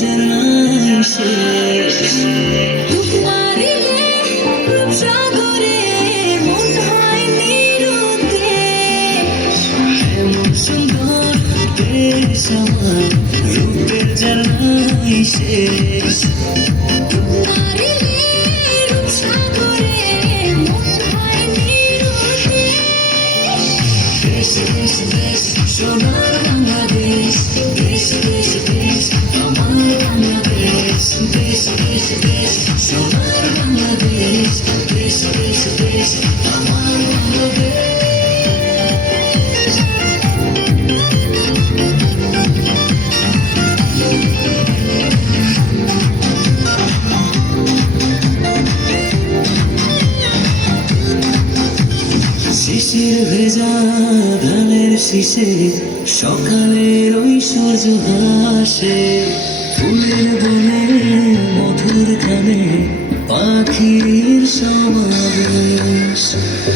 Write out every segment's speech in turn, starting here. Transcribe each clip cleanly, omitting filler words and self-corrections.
যে নাই শেষ। মারিলে রূপসাগরে মন হয় নিরুদ্দেশ। এমন সুন্দর দেশ আমার, রূপের যে নাই শেষ। মারিলে রূপসাগরে মন হয় নিরুদ্দেশ। দেশ দেশ দেশ সোনার বাংলাদেশ, দেশ দেশ দেশ আমার বাংলাদেশ। দেশ দেশ দেশ সোনার বাংলাদেশ, দেশ দেশ দেশ আমার বাংলাদেশ। শিশির ভেজা ধানের শীষে সকালের ওই সূর্য হাসে। ফুলের বনে মধুর গানে পাখির সমাবেশ।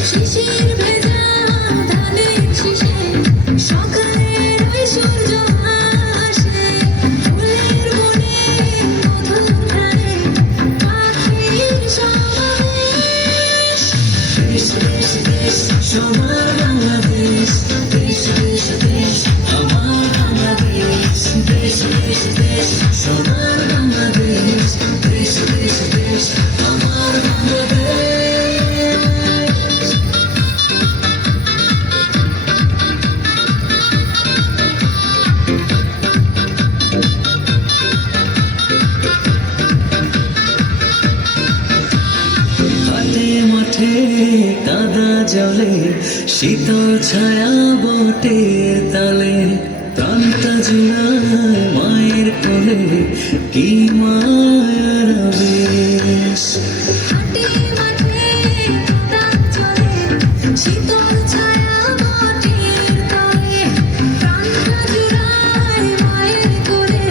শিশির ভেজা ধানের শীষে সকালের ওই সূর্য হাসে। ফুলের বনে মধুর গানে পাখির সমাবেশ। দেশ দেশ দেশ সোনার বাংলাদেশ, দেশ দেশ দেশ আমার বাংলাদেশ। দেশ দেশ দেশ সোনার বাংলাদেশ, দেশ দেশ দেশ আমার বাংলাদেশ। হাটে মাঠে কাদা জলে শীতল ছায়া বটের তালে। প্রাণটা জুড়ায় মায়ের কোলে, কি মায়ার আবেশ। হাটে মাঠে কাদা জলে শীতল ছায়া বটের তলে। প্রাণটা জুড়ায় মায়ের কোলে,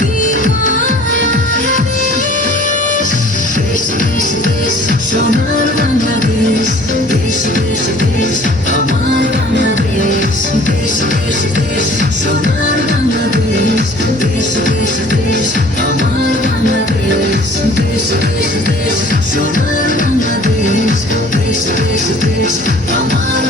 কি মায়ার আবেশ। দেশ দেশ দেশ সোনার বাংলাদেশ, দেশ দেশ দেশ আমার বাংলাদেশ। দেশ দেশ দেশ সোনার বাংলাদেশ, দেশ দেশ দেশ আমার বাংলাদেশ। দেশ দেশ দেশ সোনার বাংলাদেশ, দেশ দেশ দেশ আমার